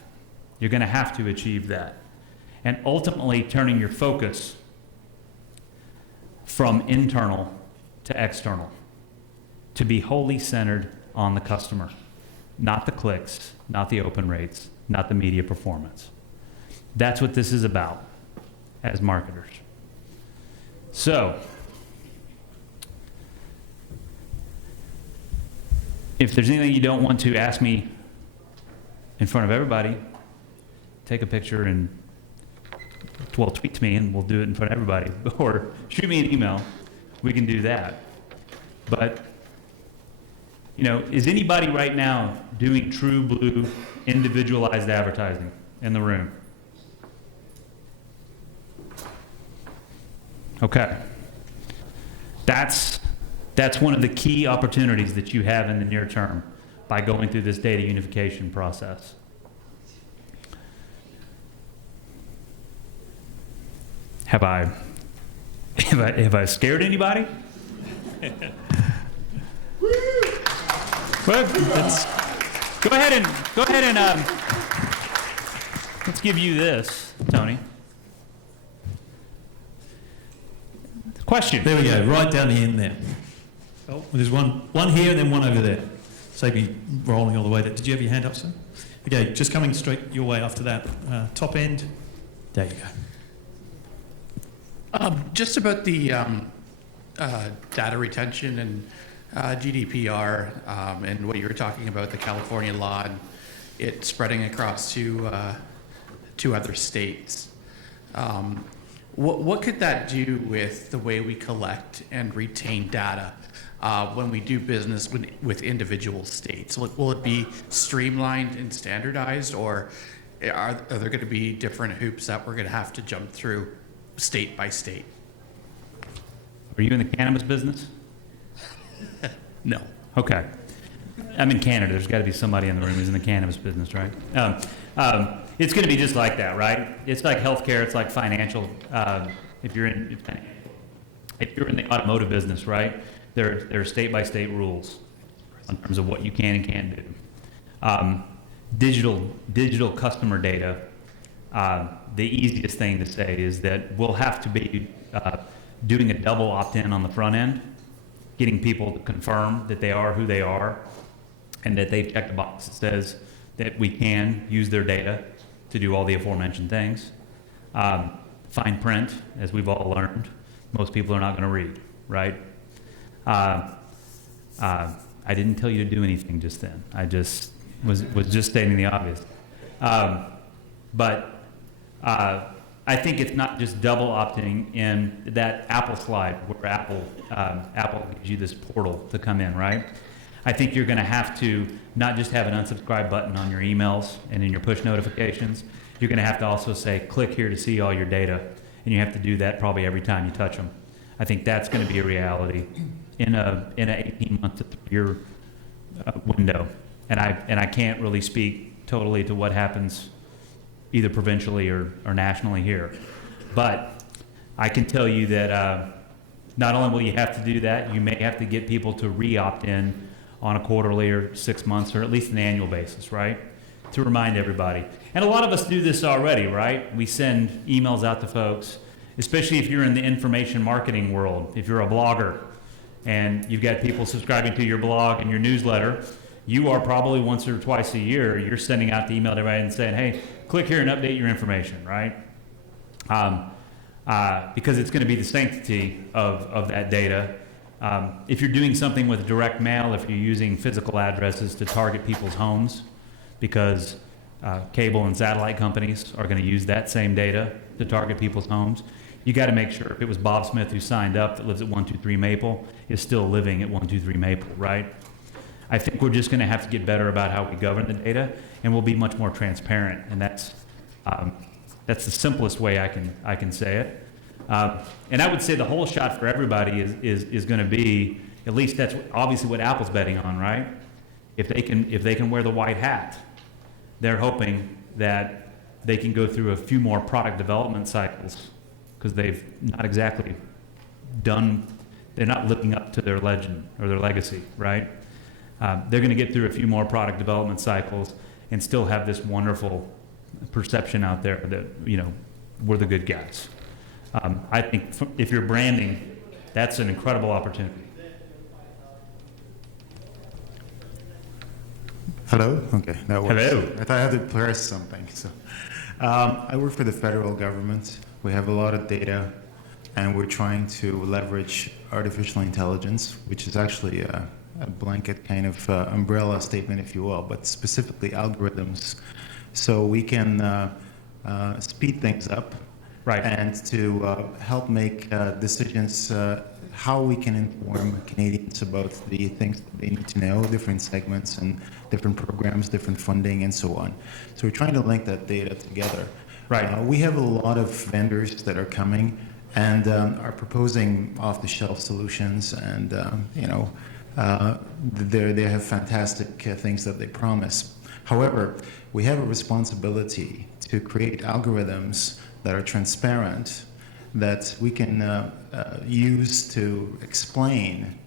You're going to have to achieve that. And ultimately turning your focus from internal to external, to be wholly centered on the customer, not the clicks, not the open rates, not the media performance. That's what this is about as marketers. So, if there's anything you don't want to ask me in front of everybody, take a picture and, well, tweet to me and we'll do it in front of everybody. Or shoot me an email. We can do that. But, you know, is anybody right now doing true blue individualized advertising in the room? Okay. That's one of the key opportunities that you have in the near term by going through this data unification process. Have I scared anybody? Well, go ahead and let's give you this, Tony. Question. There we go, right down the end there. Oh, there's one here and then one over there. Save me rolling all the way there. Did you have your hand up, sir? Okay, just coming straight your way after that. Top end. There you go. Just about the data retention and GDPR and what you were talking about, the California law and it spreading across to other states. What could that do with the way we collect and retain data when we do business with individual states? Will it be streamlined and standardized, or are there going to be different hoops that we're going to have to jump through state by state? Are you in the cannabis business? No. Okay. I'm in Canada. There's got to be somebody in the room who's in the cannabis business, right? It's going to be just like that, right? It's like healthcare. It's like financial. If you're in the automotive business, right? There are state by state rules in terms of what you can and can't do. Digital customer data. The easiest thing to say is that we'll have to be doing a double opt-in on the front end, getting people to confirm that they are who they are, and that they've checked a box that says that we can use their data to do all the aforementioned things. Fine print, as we've all learned, most people are not going to read, right? I didn't tell you to do anything just then. I just was just stating the obvious. But I think it's not just double opting in that Apple slide where Apple gives you this portal to come in, right? I think you're going to have to not just have an unsubscribe button on your emails and in your push notifications. You're going to have to also say, click here to see all your data. And you have to do that probably every time you touch them. I think that's going to be a reality in a 18-month to 3-year window. And I can't really speak totally to what happens either provincially or nationally here. But I can tell you that not only will you have to do that, you may have to get people to re-opt in on a quarterly or 6 months or at least an annual basis, right? To remind everybody. And a lot of us do this already, right? We send emails out to folks, especially if you're in the information marketing world. If you're a blogger and you've got people subscribing to your blog and your newsletter, you are probably once or twice a year, you're sending out the email to everybody and saying, hey, click here and update your information, right? Because it's going to be the sanctity of that data. If you're doing something with direct mail, if you're using physical addresses to target people's homes, because cable and satellite companies are going to use that same data to target people's homes, you got to make sure if it was Bob Smith who signed up that lives at 123 Maple, is still living at 123 Maple, right? I think we're just going to have to get better about how we govern the data, and we'll be much more transparent, and that's the simplest way I can say it. And I would say the whole shot for everybody is going to be, at least that's obviously what Apple's betting on, right? If they can wear the white hat, they're hoping that they can go through a few more product development cycles because they've not exactly they're not living up to their legend or their legacy, right? They're going to get through a few more product development cycles and still have this wonderful perception out there that, we're the good guys. I think if you're branding, that's an incredible opportunity. Hello? Okay, that works. Hello. I thought I had to press something. So, I work for the federal government. We have a lot of data, and we're trying to leverage artificial intelligence, which is actually a blanket kind of umbrella statement, if you will, but specifically algorithms. So we can speed things up, Right. and to help make decisions how we can inform Canadians about the things that they need to know, different segments and different programs, different funding, and so on. So we're trying to link that data together. Right. We have a lot of vendors that are coming and are proposing off-the-shelf solutions, and they have fantastic things that they promise. However, we have a responsibility to create algorithms that are transparent, that we can use to explain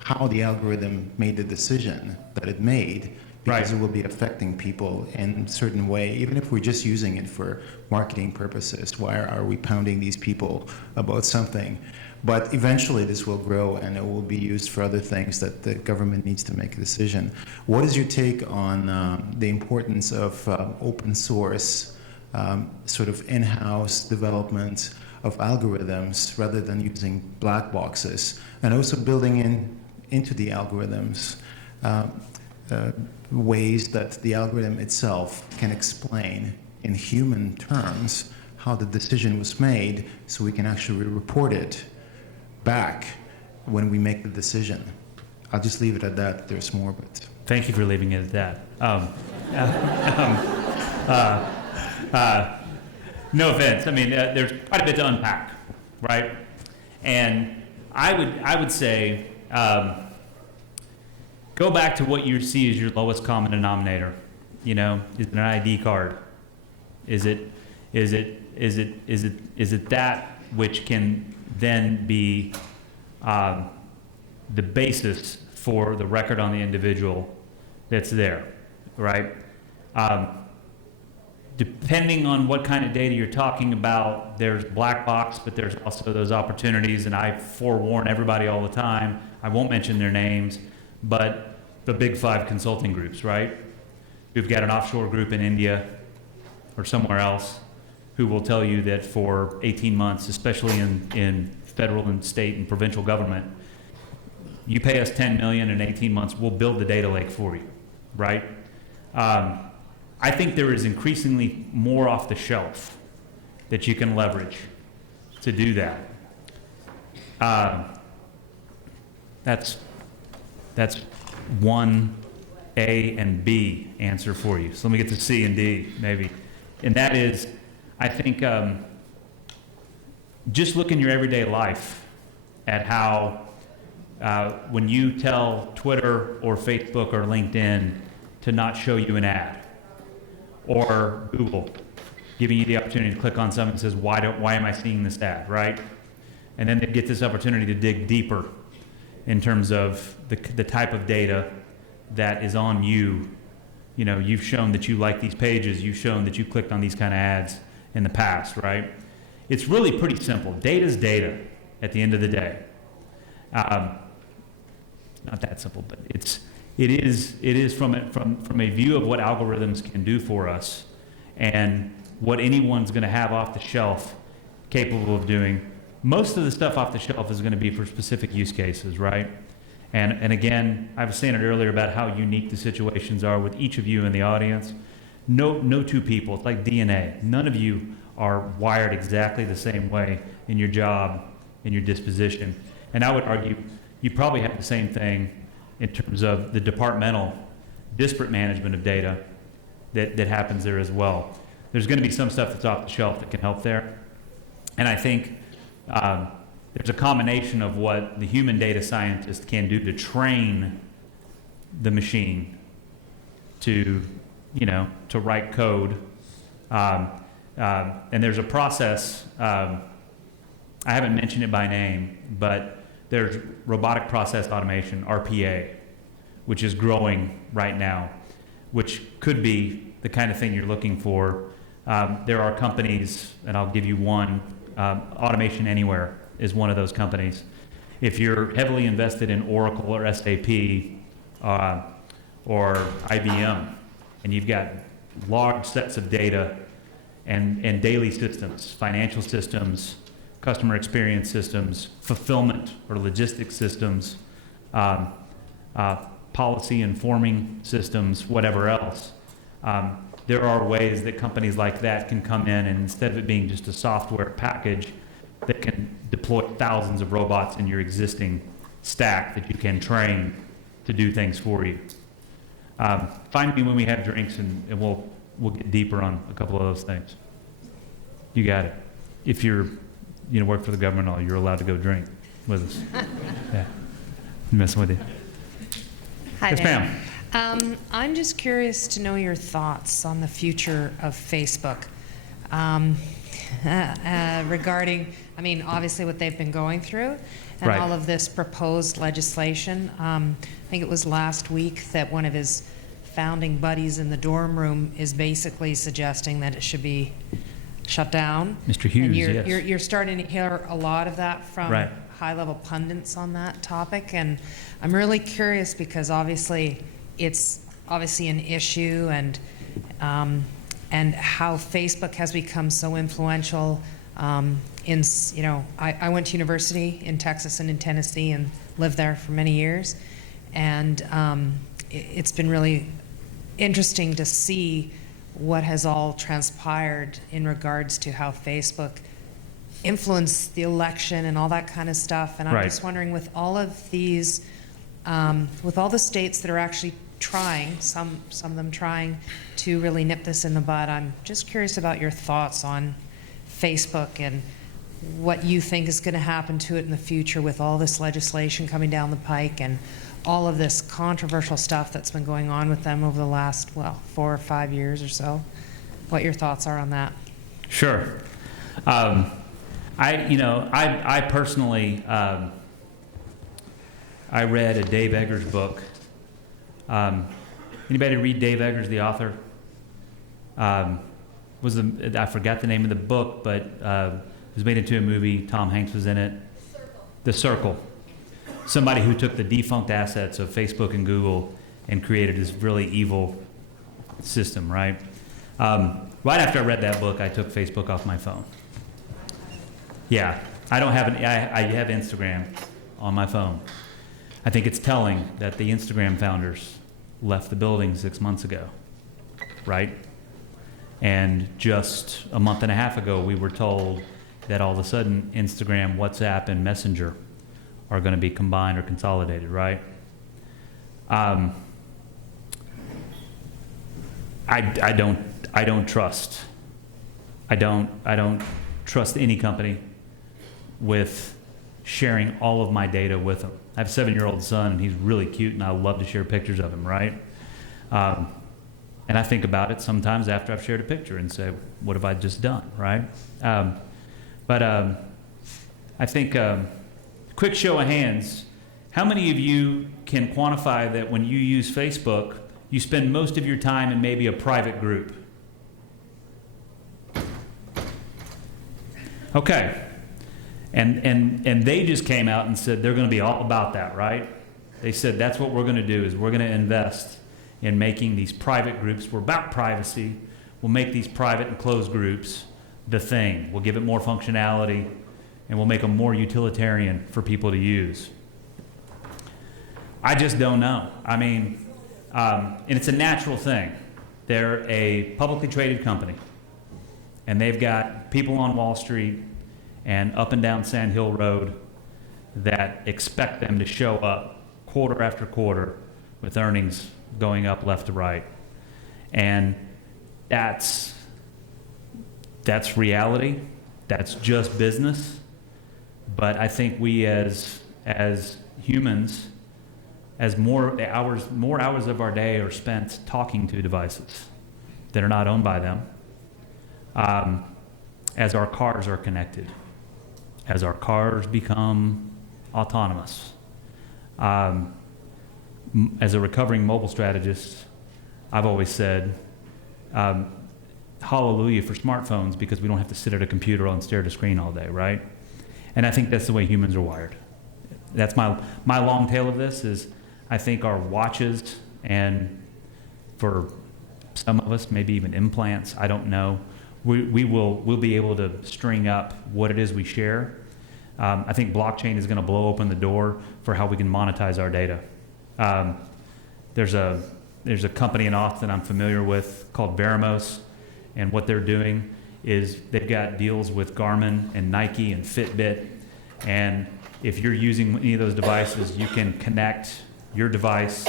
how the algorithm made the decision that it made, because Right. it will be affecting people in a certain way, even if we're just using it for marketing purposes. Why are we pounding these people about something? But eventually this will grow and it will be used for other things that the government needs to make a decision. What is your take on the importance of open source, sort of in-house development of algorithms rather than using black boxes, and also building into the algorithms ways that the algorithm itself can explain in human terms how the decision was made, so we can actually report it back when we make the decision. I'll just leave it at that. There's more, but Thank you for leaving it at that. No offense. I mean, there's quite a bit to unpack, right? And I would say go back to what you see as your lowest common denominator. You know, is it an ID card? Is it that which can then be the basis for the record on the individual that's there, right? Depending on what kind of data you're talking about, there's black box, but there's also those opportunities, and I forewarn everybody all the time, I won't mention their names, but the big 5 consulting groups, right? We've got an offshore group in India or somewhere else who will tell you that for 18 months, especially in federal and state and provincial government, you pay us $10 million in 18 months, we'll build the data lake for you, right? I think there is increasingly more off the shelf that you can leverage to do that. That's one A and B answer for you. So let me get to C and D maybe. And that is, I think, just look in your everyday life at how when you tell Twitter or Facebook or LinkedIn to not show you an ad, or Google giving you the opportunity to click on something that says, why am I seeing this ad, right? And then they get this opportunity to dig deeper in terms of the type of data that is on you. You know, you've shown that you like these pages, you've shown that you clicked on these kind of ads in the past, right? It's really pretty simple. Data's data at the end of the day. Not that simple, but it is from a view of what algorithms can do for us and what anyone's going to have off the shelf capable of doing. Most of the stuff off the shelf is going to be for specific use cases, right? And again, I was saying it earlier about how unique the situations are with each of you in the audience. No two people, it's like DNA. None of you are wired exactly the same way in your job, in your disposition. And I would argue you probably have the same thing in terms of the departmental, disparate management of data that happens there as well. There's going to be some stuff that's off the shelf that can help there. And I think there's a combination of what the human data scientist can do to train the machine to write code. And there's a process, I haven't mentioned it by name, but there's robotic process automation, RPA, which is growing right now, which could be the kind of thing you're looking for. There are companies, and I'll give you one, Automation Anywhere is one of those companies. If you're heavily invested in Oracle or SAP or IBM, and you've got large sets of data and daily systems, financial systems, customer experience systems, fulfillment or logistics systems, policy informing systems, whatever else. There are ways that companies like that can come in, and instead of it being just a software package, that can deploy thousands of robots in your existing stack that you can train to do things for you. Find me when we have drinks, and we'll get deeper on a couple of those things. You got it. If you're work for the government, or you're allowed to go drink with us. Yeah, I'm messing with you. Hi yes, there. ma'am. I'm just curious to know your thoughts on the future of Facebook regarding, I mean, obviously what they've been going through and Right. all of this proposed legislation. I think it was last week that one of his founding buddies in the dorm room is basically suggesting that it should be shut down. Mr. Hughes, and yes. you're starting to hear a lot of that from Right. high-level pundits on that topic, and I'm really curious because obviously it's obviously an issue, and how Facebook has become so influential. I went to university in Texas and in Tennessee and lived there for many years, and it's been really interesting to see what has all transpired in regards to how Facebook influenced the election and all that kind of stuff. And I'm Right. just wondering, with all of these, with all the states that are actually trying, some of them trying to really nip this in the bud. I'm just curious about your thoughts on Facebook and what you think is going to happen to it in the future with all this legislation coming down the pike and all of this controversial stuff that's been going on with them over the last, 4 or 5 years or so. What your thoughts are on that? Sure. I personally, I read a Dave Eggers book. Anybody read Dave Eggers, the author? I forgot the name of the book, but it was made into a movie. Tom Hanks was in it. The Circle. Somebody who took the defunct assets of Facebook and Google and created this really evil system, right? Right after I read that book, I took Facebook off my phone. Yeah, I have Instagram on my phone. I think it's telling that the Instagram founders left the building 6 months ago, right? And just a month and a half ago, we were told that all of a sudden Instagram, WhatsApp, and Messenger are going to be combined or consolidated, right? I don't trust any company with sharing all of my data with them. I have a 7-year-old son, and he's really cute, and I love to share pictures of him, right? And I think about it sometimes after I've shared a picture and say, what have I just done, right? But I think, quick show of hands, how many of you can quantify that when you use Facebook, you spend most of your time in maybe a private group? Okay. And they just came out and said they're going to be all about that, right? They said that's what we're going to do, is we're going to invest in making these private groups. We're about privacy. We'll make these private and closed groups the thing. We'll give it more functionality, and we'll make them more utilitarian for people to use. I just don't know. I mean, and it's a natural thing. They're a publicly traded company, and they've got people on Wall Street and up and down Sand Hill Road that expect them to show up quarter after quarter with earnings going up left to right. And that's reality. That's just business. But I think we as humans, as more hours of our day are spent talking to devices that are not owned by them, as our cars are connected, as our cars become autonomous. As a recovering mobile strategist, I've always said, hallelujah for smartphones, because we don't have to sit at a computer and stare at a screen all day, right? And I think that's the way humans are wired. That's my long tail of this is, I think our watches, and for some of us, maybe even implants, I don't know, we'll be able to string up what it is we share. I think blockchain is going to blow open the door for how we can monetize our data. There's a company in Austin I'm familiar with called Veramos, and what they're doing is they've got deals with Garmin and Nike and Fitbit, and if you're using any of those devices, you can connect your device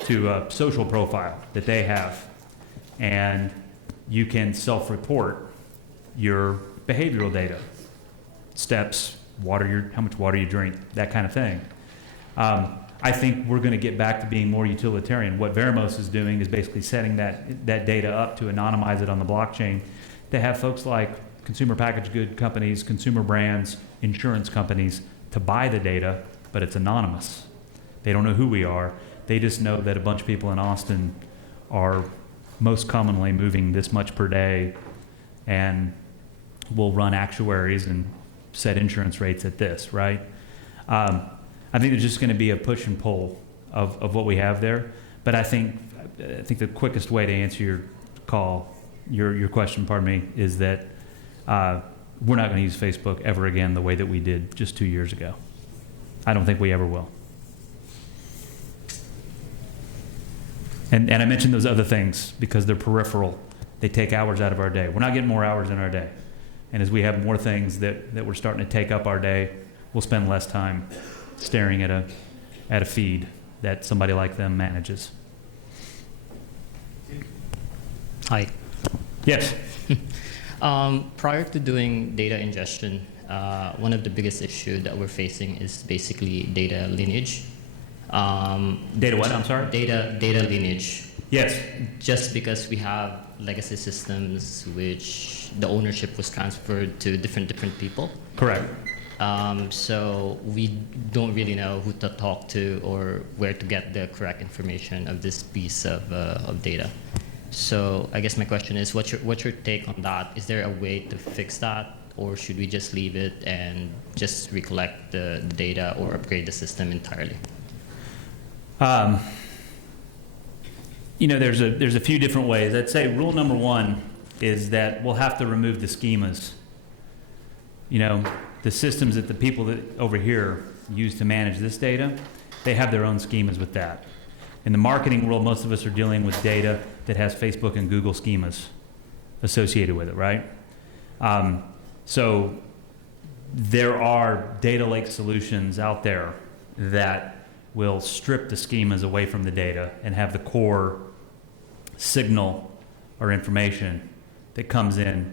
to a social profile that they have, and you can self-report your behavioral data, steps, how much water you drink, that kind of thing. I think we're going to get back to being more utilitarian. What Veramos is doing is basically setting that data up to anonymize it on the blockchain, to have folks like consumer packaged good companies, consumer brands, insurance companies to buy the data, but it's anonymous. They don't know who we are. They just know that a bunch of people in Austin are most commonly moving this much per day, and will run actuaries and set insurance rates at this, right? I think there's just going to be a push and pull of what we have there. But I think the quickest way to answer your question, pardon me, is that we're not going to use Facebook ever again the way that we did just 2 years ago. I don't think we ever will. And I mentioned those other things because they're peripheral. They take hours out of our day. We're not getting more hours in our day. And as we have more things that we're starting to take up our day, we'll spend less time staring at a feed that somebody like them manages. Hi. Yes. Prior to doing data ingestion, one of the biggest issues that we're facing is basically data lineage. Data what? I'm sorry? Data lineage. Yes. Just because we have legacy systems which the ownership was transferred to different people. Correct. So we don't really know who to talk to or where to get the correct information of this piece of data. So I guess my question is, what's your take on that? Is there a way to fix that, or should we just leave it and just recollect the data or upgrade the system entirely? There's a few different ways. I'd say rule number one is that we'll have to remove the schemas. The systems that the people that over here use to manage this data, they have their own schemas with that. In the marketing world, most of us are dealing with data that has Facebook and Google schemas associated with it, right? So there are data lake solutions out there that will strip the schemas away from the data and have the core signal or information that comes in.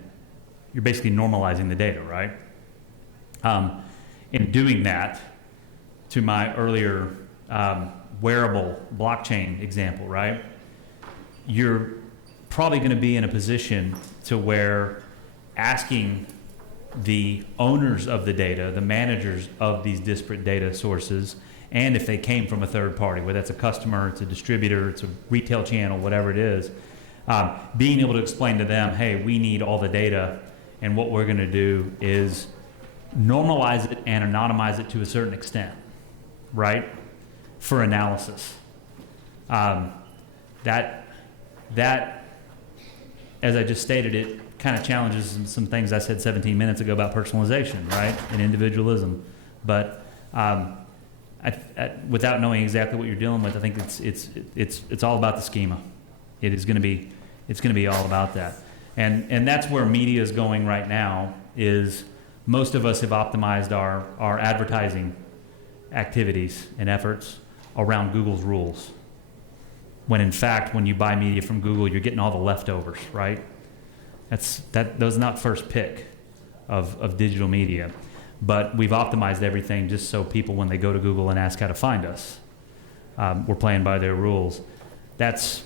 You're basically normalizing the data, right? In doing that, to my earlier wearable blockchain example, right? You're probably going to be in a position to where asking the owners of the data, the managers of these disparate data sources, and if they came from a third party, whether that's a customer, it's a distributor, it's a retail channel, whatever it is, being able to explain to them, hey, we need all the data, and what we're going to do is normalize it and anonymize it to a certain extent, right, for analysis. That, as I just stated, it kind of challenges some things I said 17 minutes ago about personalization, right, and individualism. But without knowing exactly what you're dealing with, I think it's all about the schema. It's going to be all about that, and that's where media is going right now. Is most of us have optimized our advertising activities and efforts around Google's rules. When in fact, when you buy media from Google, you're getting all the leftovers, right? Those are not first pick of digital media. But we've optimized everything just so people, when they go to Google and ask how to find us, we're playing by their rules. That's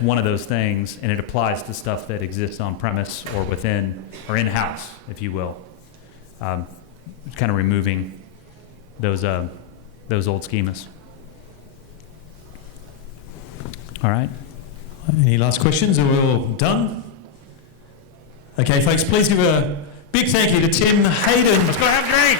one of those things, and it applies to stuff that exists on premise or within or in-house, if you will. Kind of removing those old schemas. All right. Any last questions? Are we all done? Okay, folks, please give a big thank you to Tim, Hayden. Let's go have a drink.